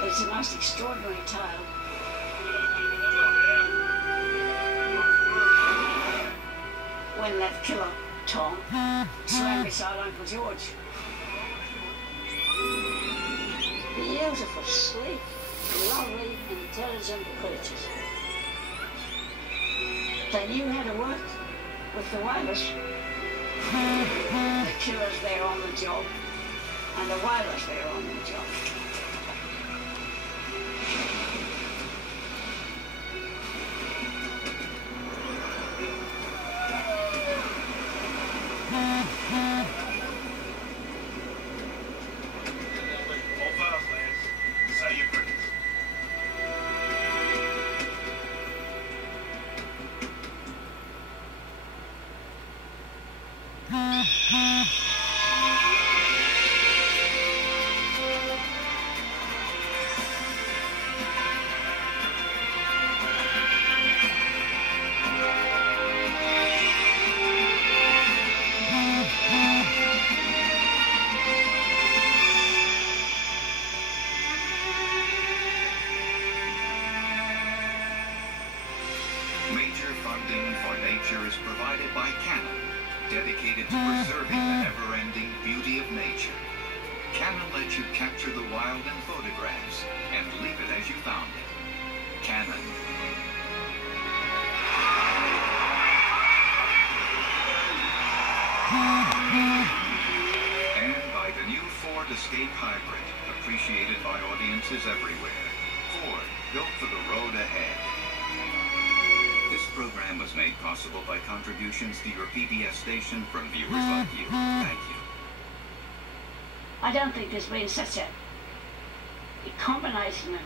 It's the most extraordinary tale. When that killer, Tom, swam beside Uncle George. Beautiful, sleek, lovely, intelligent creatures. They knew how to work with the whalers. The killers there on the job, and the whalers there on the job. Major funding for nature is provided by Canon, dedicated to preserving the never-ending beauty of nature. Canon lets you capture the wild in photographs and leave it as you found it. Canon. And by the new Ford Escape Hybrid, appreciated by audiences everywhere. Ford, built for the road ahead. This program was made possible by contributions to your PBS station from viewers like you. Thank you. I don't think there's been such a combination of